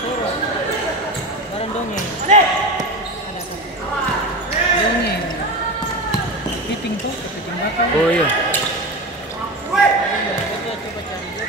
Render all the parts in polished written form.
suruh barang dongeng. Ada dongeng. Kepiting tuh, kepiting bakar. Oh iya. Coba cari dia.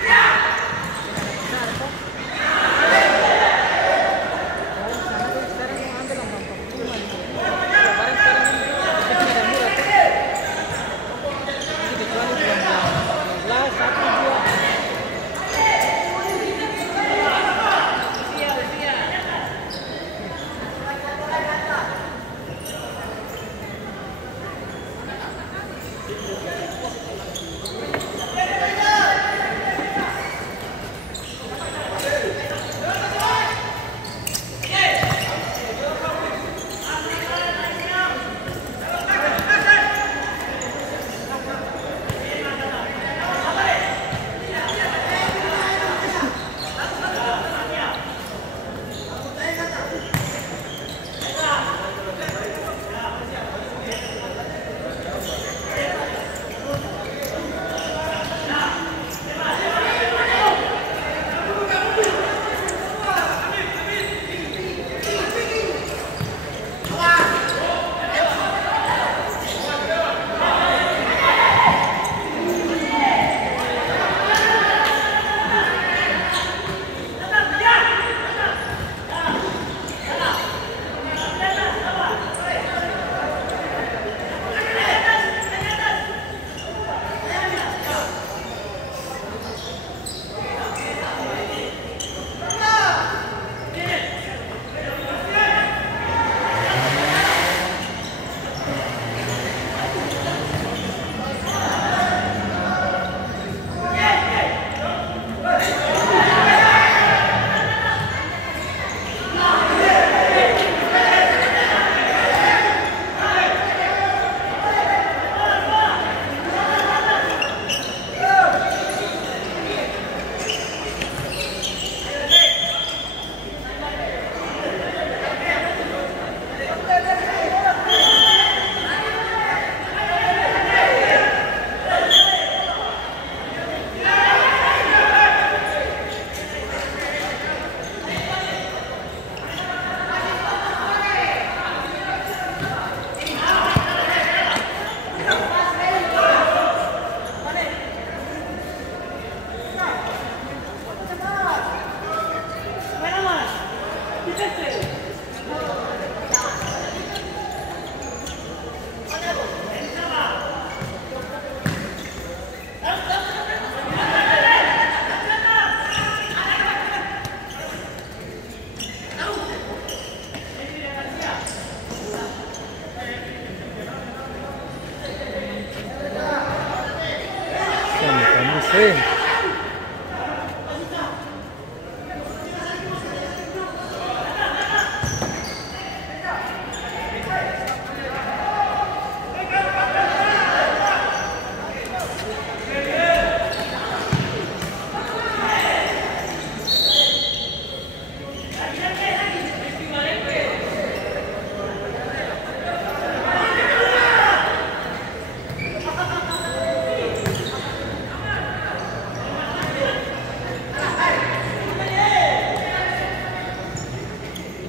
Hey.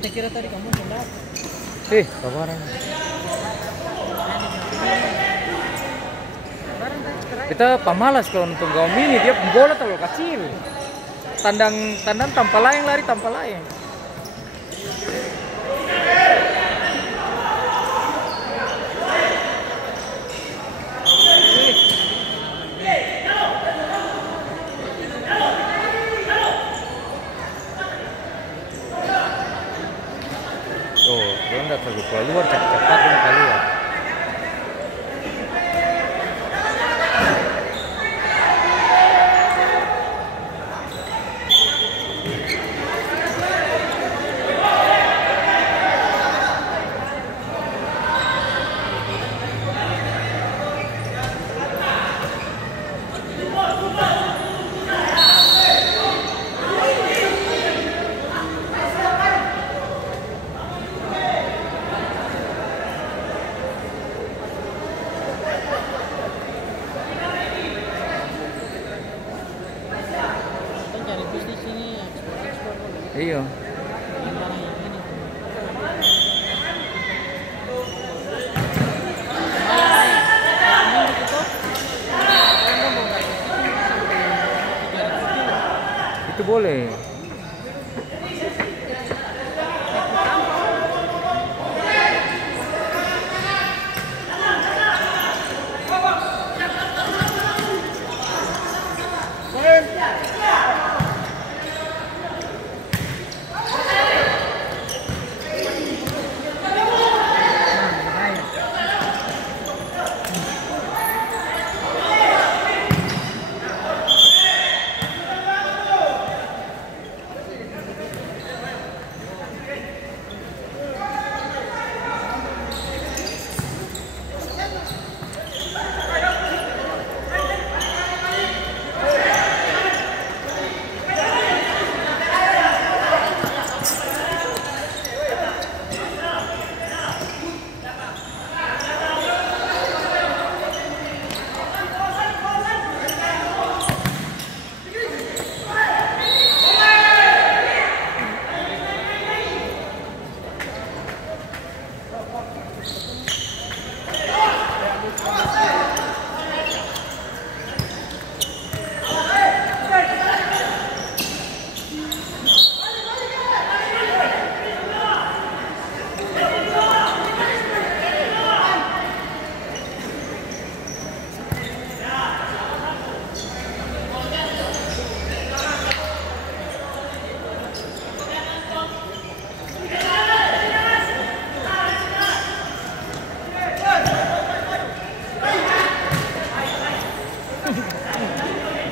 Kita kira tadi kamu hendak. Kabaran. Kita pemalas kalau nonton gaum ini, dia bola terlalu kecil. Tandang tanpa layang, lari tanpa layang. Dia nggak perlu keluar, cepat-cepat dia keluar. Iya. itu boleh.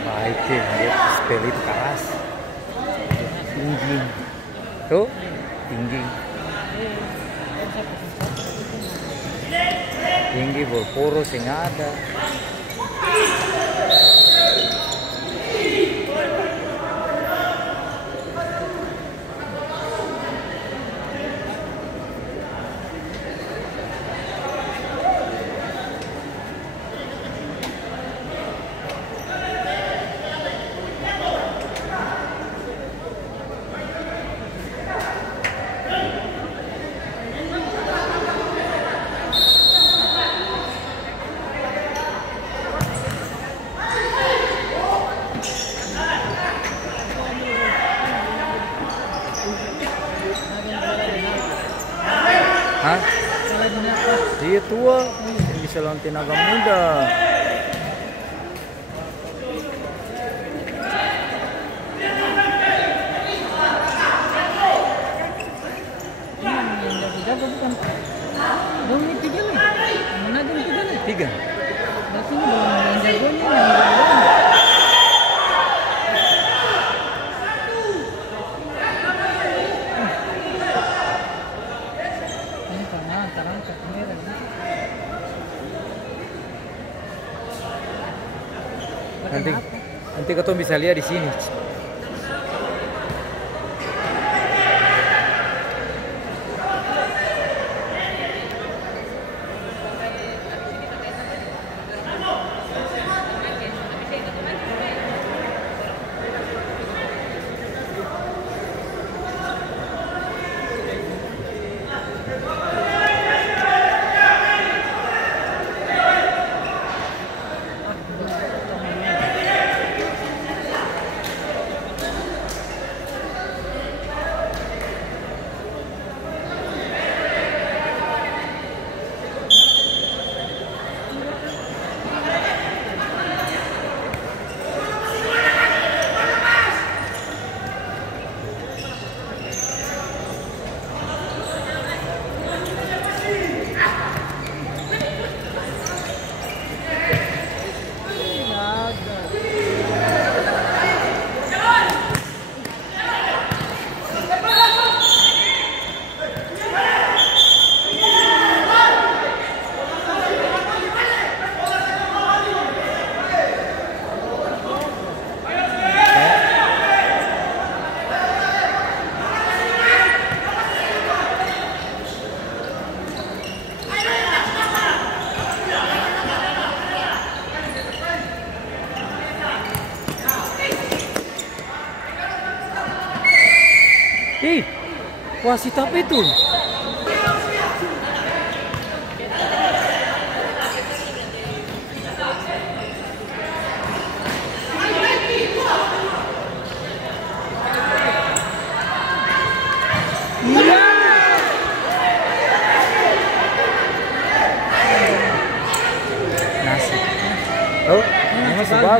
Baik deh, dia spell itu keras. Tinggi. Tuh, tinggi. Tinggi berporos yang ada. Hah? Dia tua, yang bisa lawan tenaga muda. Jago bukan. Dong ini 3 nih. Mana dong 3 nih? 3. Berarti ini belum yang jagonya yang jagonya. Ini karena antara angkat kamera. Nanti kau bisa lihat di sini. Ih, wasit apa itu?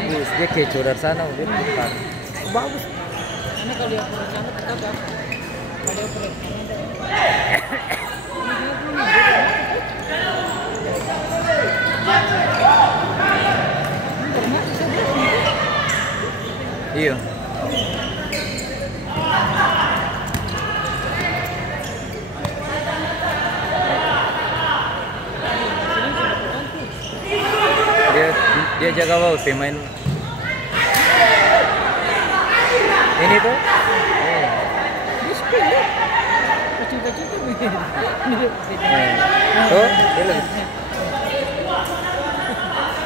bagus, dia kecoh dari sana dia putar. Bagus. Ini kalau dia operasi sana tetap kan. Kalau dia operasi sana iya. Dia jaga bau pemain. Ini tuh. dia spin ya. Kecil-kecil tuh mirip. Tuh, dia lebih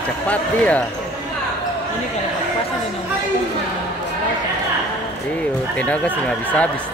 cepat dia. Ini kalau pas-pasan di nomor 12. Iya, tenaga sih nggak bisa habis.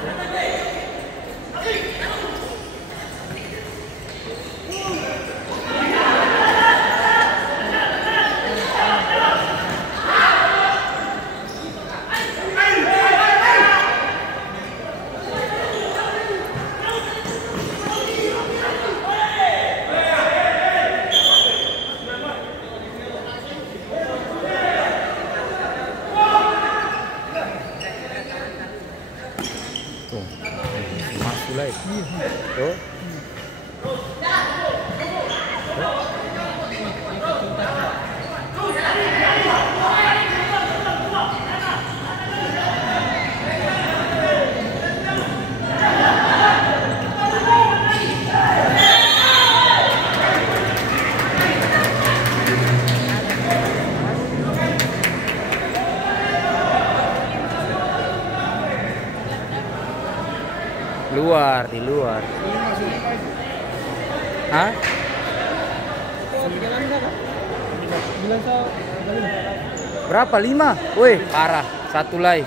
Tuh, masuk lagi. Tuh. Luar, di luar. Hah? Jalan enggak, Kak? Bilang saya Berapa? 5? Woi, parah. Satu lagi.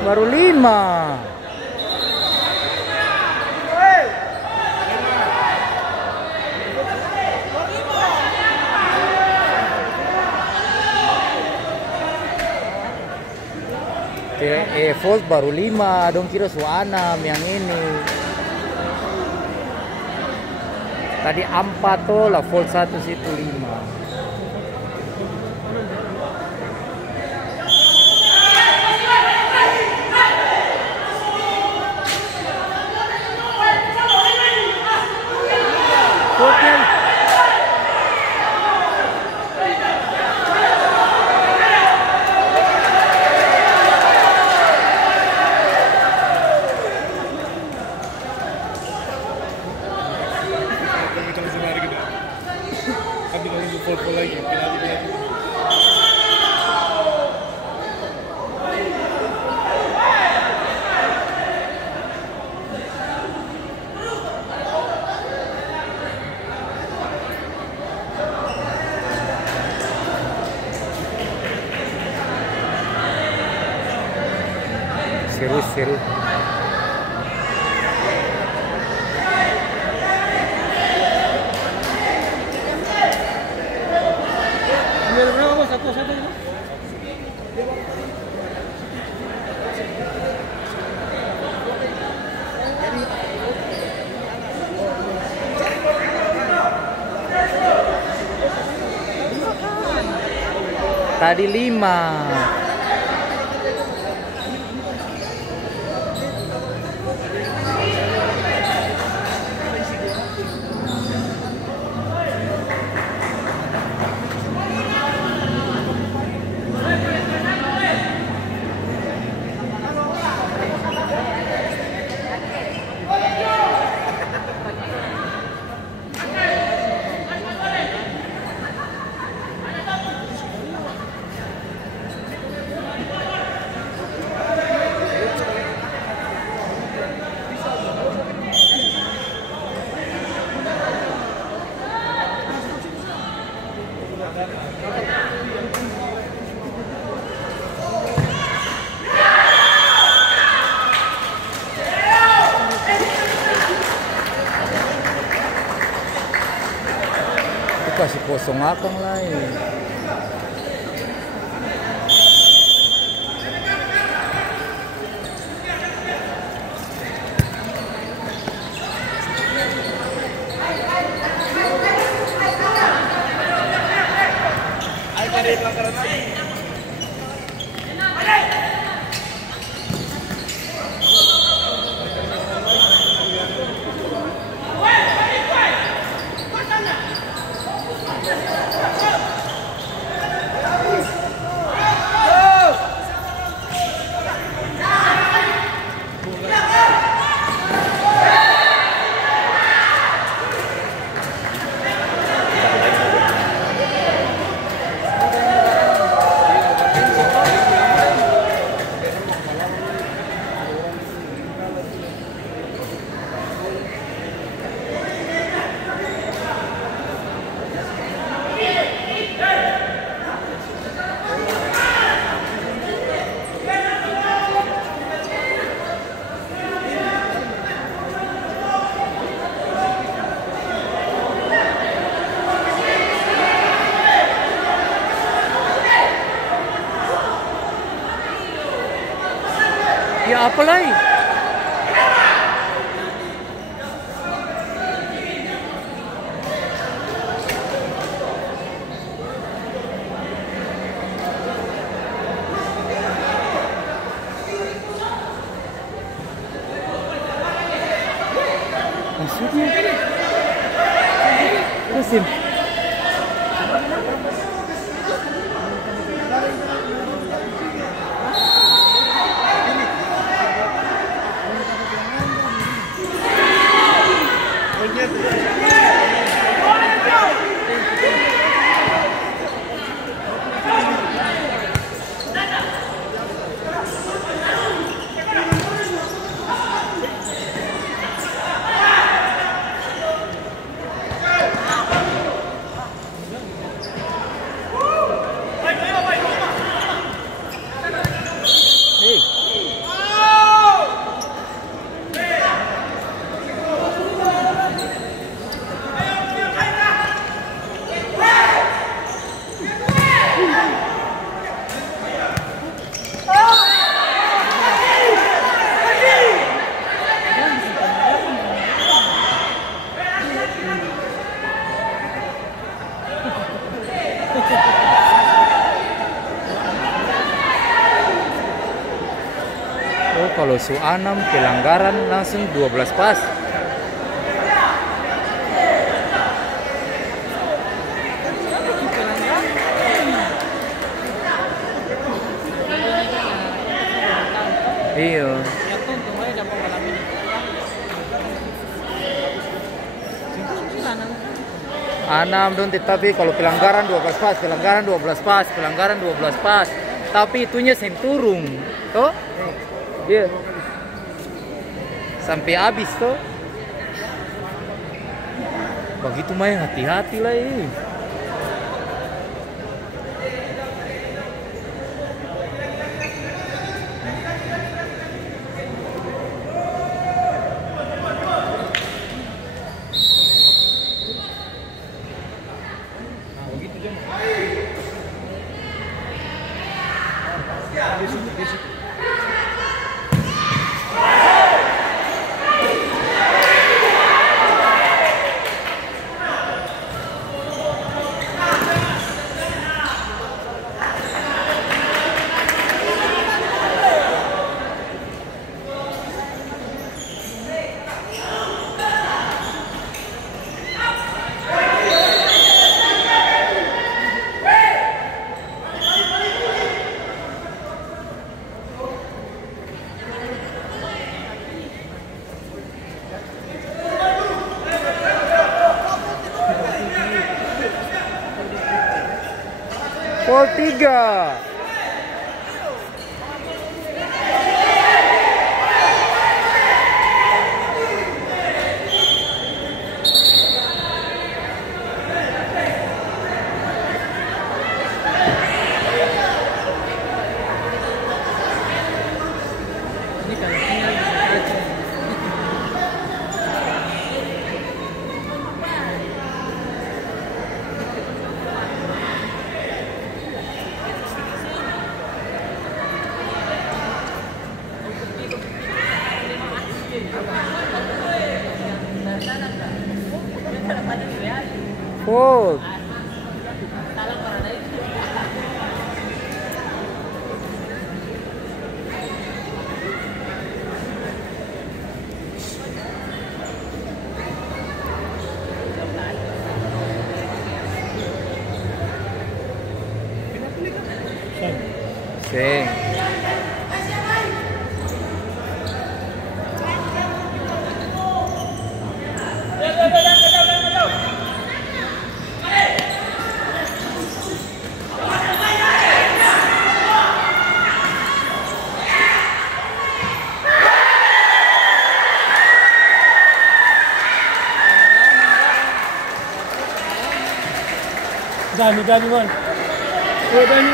Baru 5. Volt baru 5, dong kira suanam yang ini. Tadi 4 tuh lah, volt 1 situ 5. Voltnya seru. ambil berapa bos? Satu itu? tadi 5. Itu kasih kosong akang lain. apa lagi? Maksudnya? Terusin. Oh, kalau Suanam pelanggaran langsung 12 pas. Iya. Anam dong, tapi kalau pelanggaran 12 pas, pelanggaran 12 pas, pelanggaran 12 pas. Tapi itunya senturung, toh? Iya. Sampai habis toh. Begitu main hati-hati lah ini. Gol 3. Fold. Sing. Dani man. Oh, Dani.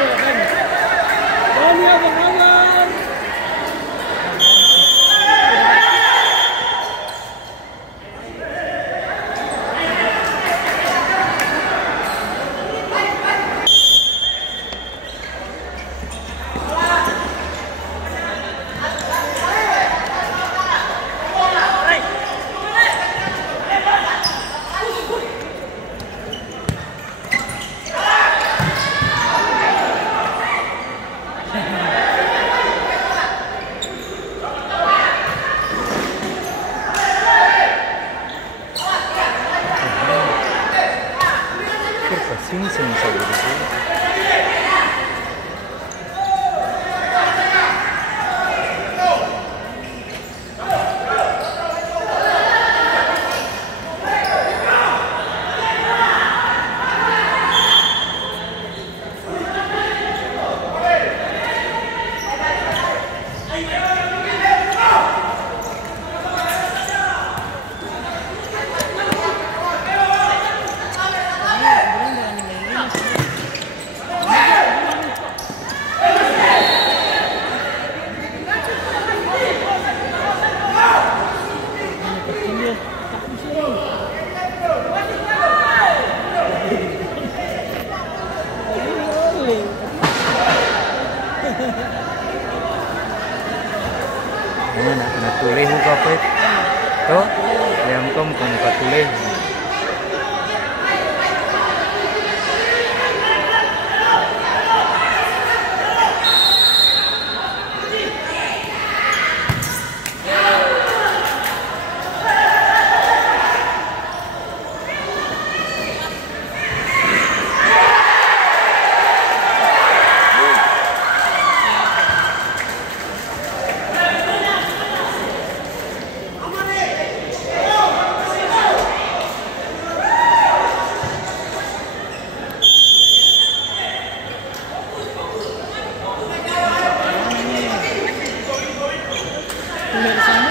Dani apa kabar? Natulehu kapit. To, yang ko mukhang katulehu. Tinggal di sana.